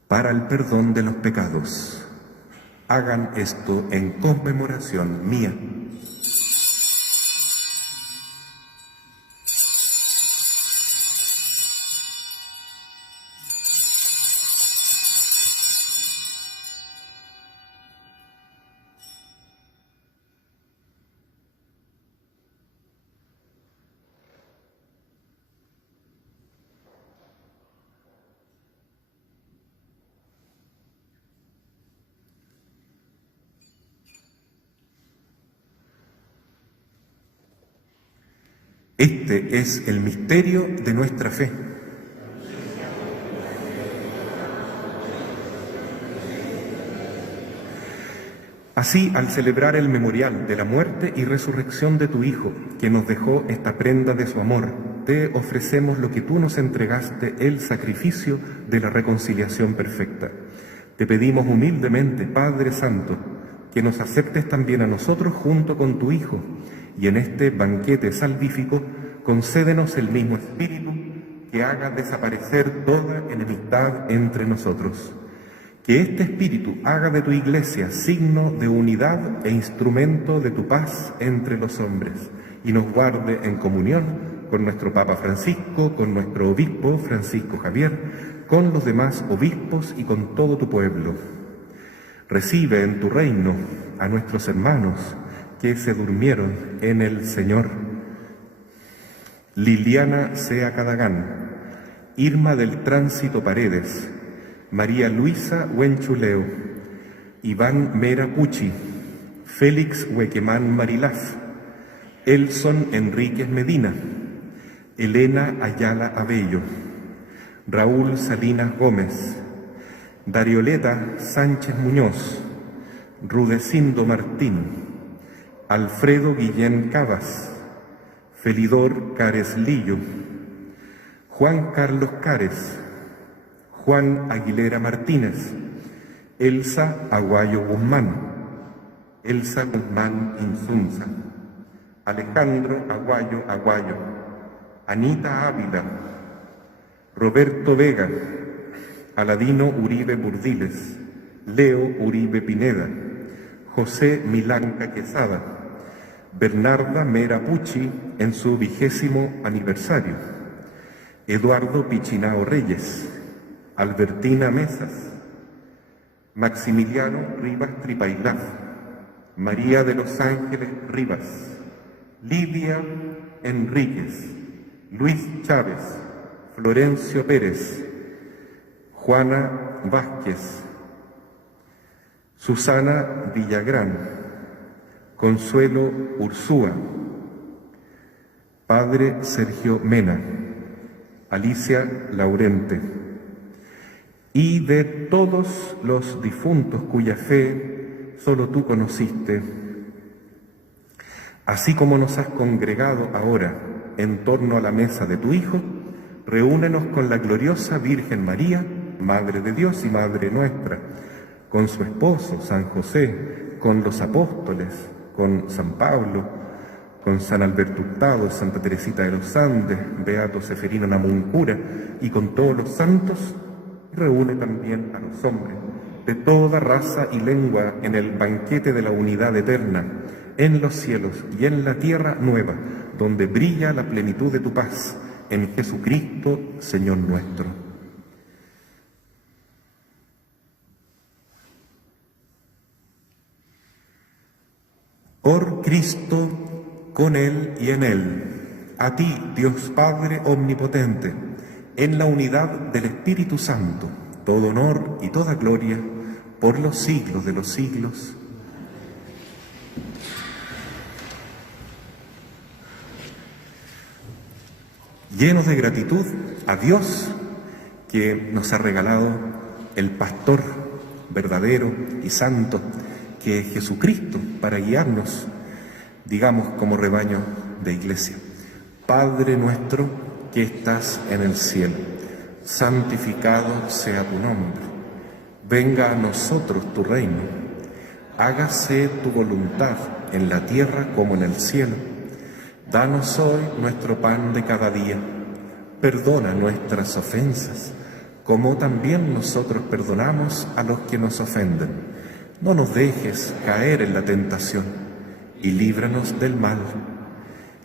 para el perdón de los pecados. Hagan esto en conmemoración mía. Este es el misterio de nuestra fe. Así, al celebrar el memorial de la muerte y resurrección de tu Hijo, que nos dejó esta prenda de su amor, te ofrecemos lo que tú nos entregaste, el sacrificio de la reconciliación perfecta. Te pedimos humildemente, Padre Santo, que nos aceptes también a nosotros junto con tu Hijo, y en este banquete salvífico concédenos el mismo Espíritu que haga desaparecer toda enemistad entre nosotros. Que este Espíritu haga de tu Iglesia signo de unidad e instrumento de tu paz entre los hombres, y nos guarde en comunión con nuestro Papa Francisco, con nuestro Obispo Francisco Javier, con los demás obispos y con todo tu pueblo. Recibe en tu reino a nuestros hermanos que se durmieron en el Señor. Liliana Sea Cadagán, Irma del Tránsito Paredes, María Luisa Huenchuleo, Iván Mera Pucci, Félix Huequemán Marilaf, Elson Enríquez Medina, Elena Ayala Abello, Raúl Salinas Gómez, Darioleta Sánchez Muñoz, Rudecindo Martín, Alfredo Guillén Cabas, Felidor Cares Lillo, Juan Carlos Cares, Juan Aguilera Martínez, Elsa Aguayo Guzmán, Elsa Guzmán Insunza, Alejandro Aguayo Aguayo, Anita Ávila, Roberto Vega, Aladino Uribe Burdiles, Leo Uribe Pineda, José Milanca Quesada, Bernarda Mera Pucci en su 20º aniversario, Eduardo Pichinao Reyes, Albertina Mesas, Maximiliano Rivas Tripailaf, María de los Ángeles Rivas, Lidia Enríquez, Luis Chávez, Florencio Pérez, Juana Vázquez, Susana Villagrán, Consuelo Ursúa, Padre Sergio Mena, Alicia Laurente, y de todos los difuntos cuya fe solo tú conociste, así como nos has congregado ahora en torno a la mesa de tu Hijo, reúnenos con la gloriosa Virgen María, Madre de Dios y Madre nuestra, con su esposo, San José, con los apóstoles, con San Pablo, con San Alberto Hurtado, Santa Teresita de los Andes, Beato Seferino Namuncura, y con todos los santos, reúne también a los hombres de toda raza y lengua en el banquete de la unidad eterna, en los cielos y en la tierra nueva, donde brilla la plenitud de tu paz, en Jesucristo, Señor nuestro. Por Cristo, con Él y en Él, a ti, Dios Padre Omnipotente, en la unidad del Espíritu Santo, todo honor y toda gloria, por los siglos de los siglos. Llenos de gratitud a Dios, que nos ha regalado el pastor verdadero y santo, que es Jesucristo, para guiarnos, digamos, como rebaño de iglesia. Padre nuestro que estás en el cielo, santificado sea tu nombre. Venga a nosotros tu reino. Hágase tu voluntad en la tierra como en el cielo. Danos hoy nuestro pan de cada día. Perdona nuestras ofensas, como también nosotros perdonamos a los que nos ofenden. No nos dejes caer en la tentación y líbranos del mal.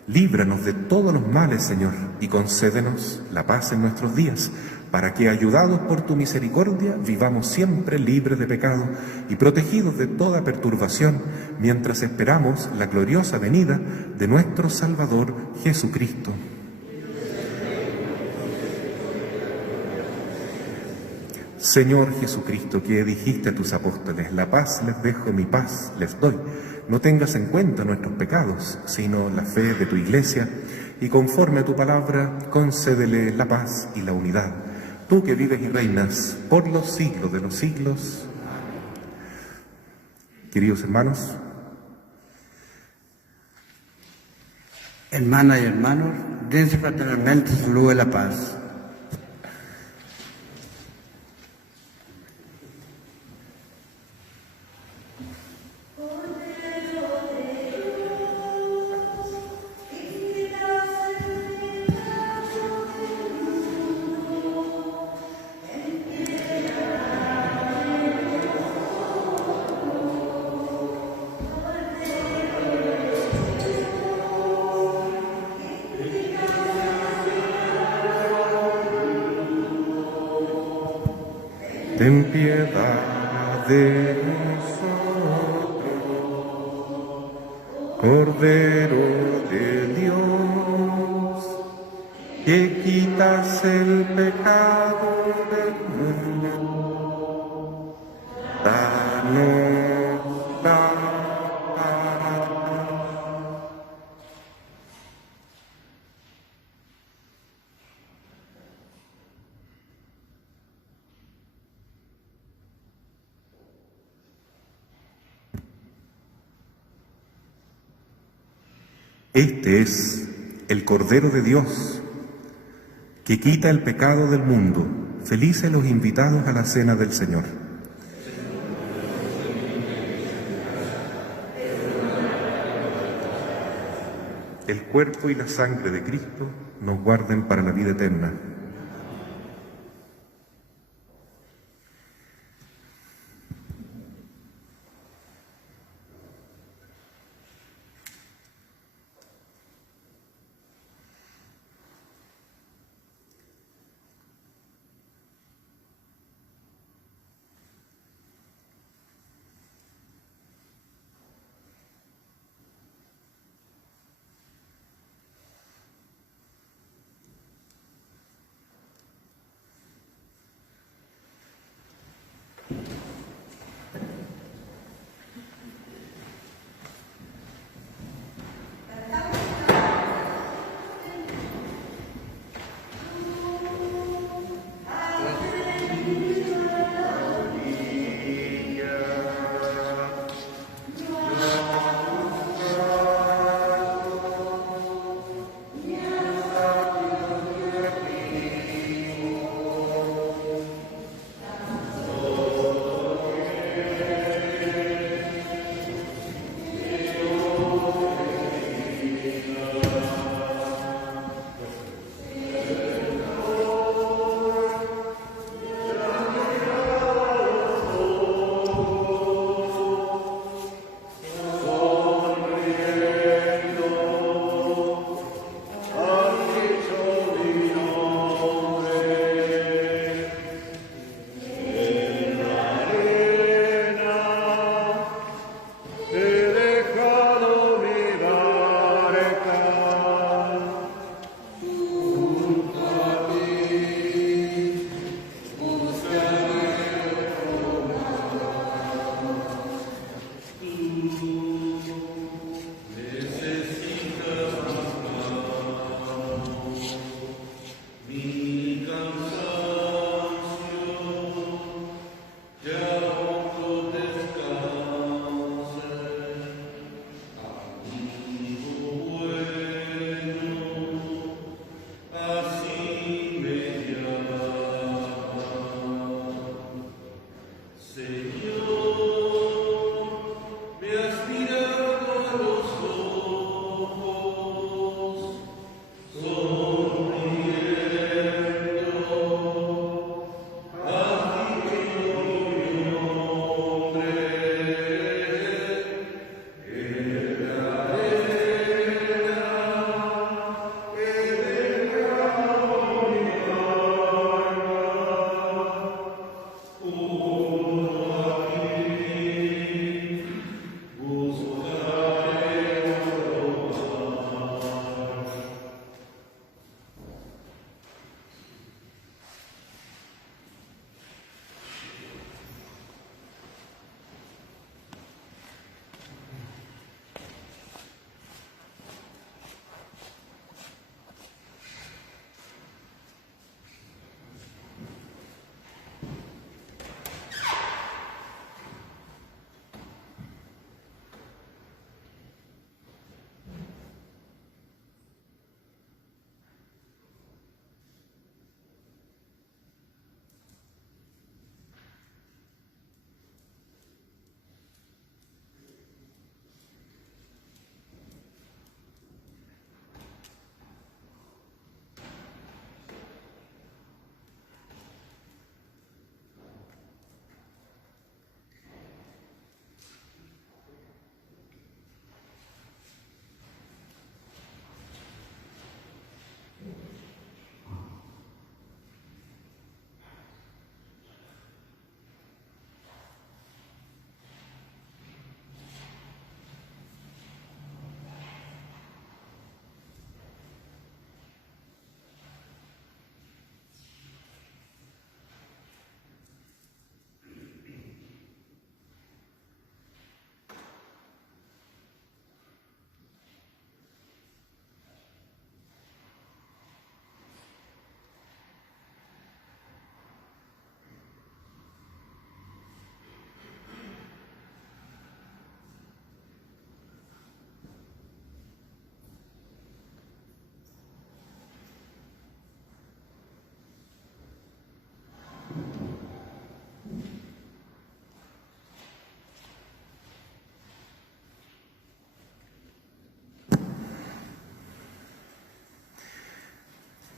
Líbranos de todos los males, Señor, y concédenos la paz en nuestros días, para que, ayudados por tu misericordia, vivamos siempre libres de pecado y protegidos de toda perturbación, mientras esperamos la gloriosa venida de nuestro Salvador Jesucristo. Señor Jesucristo, que dijiste a tus apóstoles, la paz les dejo, mi paz les doy. No tengas en cuenta nuestros pecados, sino la fe de tu Iglesia, y conforme a tu palabra, concédele la paz y la unidad. Tú que vives y reinas por los siglos de los siglos. Queridos hermanos, hermanas y hermanos, dense fraternalmente el saludo de la paz. ten piedad de nosotros, Cordero de Dios, que quitas el pecado del mundo. Danos la paz. Este es el Cordero de Dios, que quita el pecado del mundo. Felices los invitados a la cena del Señor. El cuerpo y la sangre de Cristo nos guarden para la vida eterna.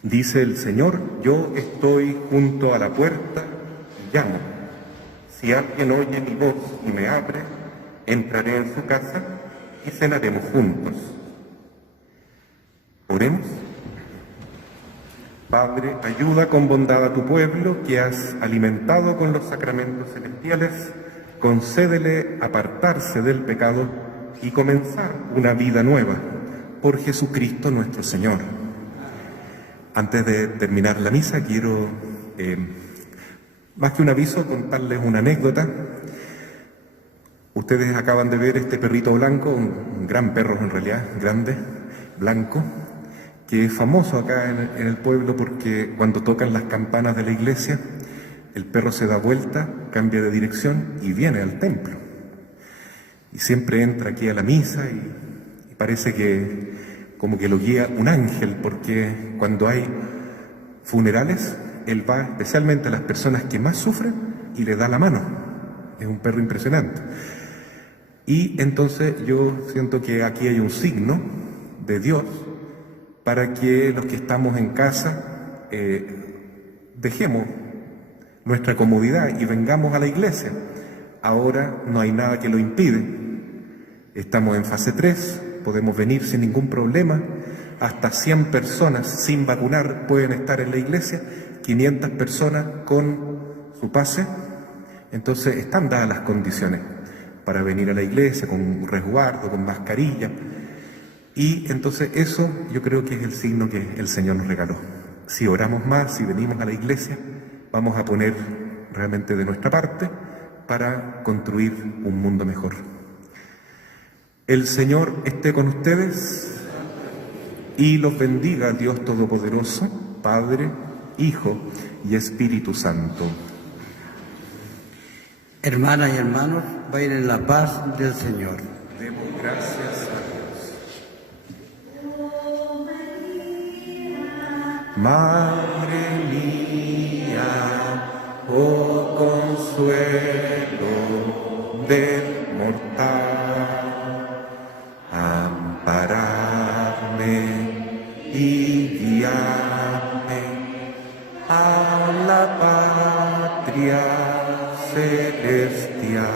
Dice el Señor: yo estoy junto a la puerta y llamo. Si alguien oye mi voz y me abre, entraré en su casa y cenaremos juntos. Oremos. Padre, ayuda con bondad a tu pueblo que has alimentado con los sacramentos celestiales. Concédele apartarse del pecado y comenzar una vida nueva. Por Jesucristo nuestro Señor. Antes de terminar la misa, quiero, más que un aviso, contarles una anécdota. Ustedes acaban de ver este perrito blanco, un gran perro en realidad, grande, blanco, que es famoso acá en el pueblo porque cuando tocan las campanas de la iglesia, el perro se da vuelta, cambia de dirección y viene al templo. Y siempre entra aquí a la misa y parece que como que lo guía un ángel, porque cuando hay funerales, él va especialmente a las personas que más sufren y le da la mano. Es un perro impresionante. Y entonces yo siento que aquí hay un signo de Dios para que los que estamos en casa dejemos nuestra comodidad y vengamos a la iglesia. Ahora no hay nada que lo impide. Estamos en fase 3, podemos venir sin ningún problema. Hasta 100 personas sin vacunar pueden estar en la iglesia, 500 personas con su pase. Entonces están dadas las condiciones para venir a la iglesia con resguardo, con mascarilla. Y entonces eso yo creo que es el signo que el Señor nos regaló. Si oramos más, si venimos a la iglesia, vamos a poner realmente de nuestra parte para construir un mundo mejor. El Señor esté con ustedes y los bendiga Dios Todopoderoso, Padre, Hijo y Espíritu Santo. Hermanas y hermanos, vayan en la paz del Señor. Demos gracias a Dios. Madre mía, oh consuelo del mortal, amparadme y guiadme a la patria celestial.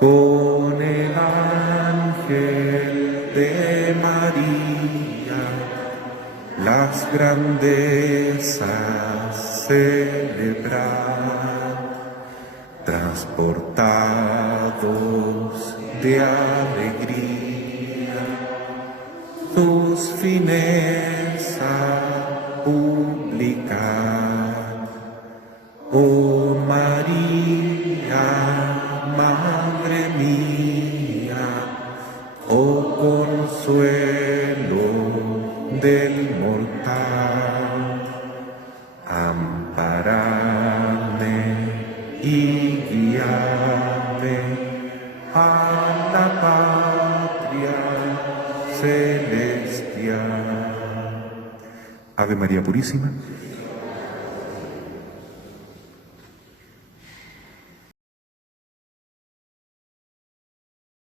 Con el ángel de María, las grandezas celebrar, transportados de alegría, sus finezas publicar. Oh María, Madre mía, oh consuelo del mortal, amparadme y guíame a la patria celestial. Ave María Purísima.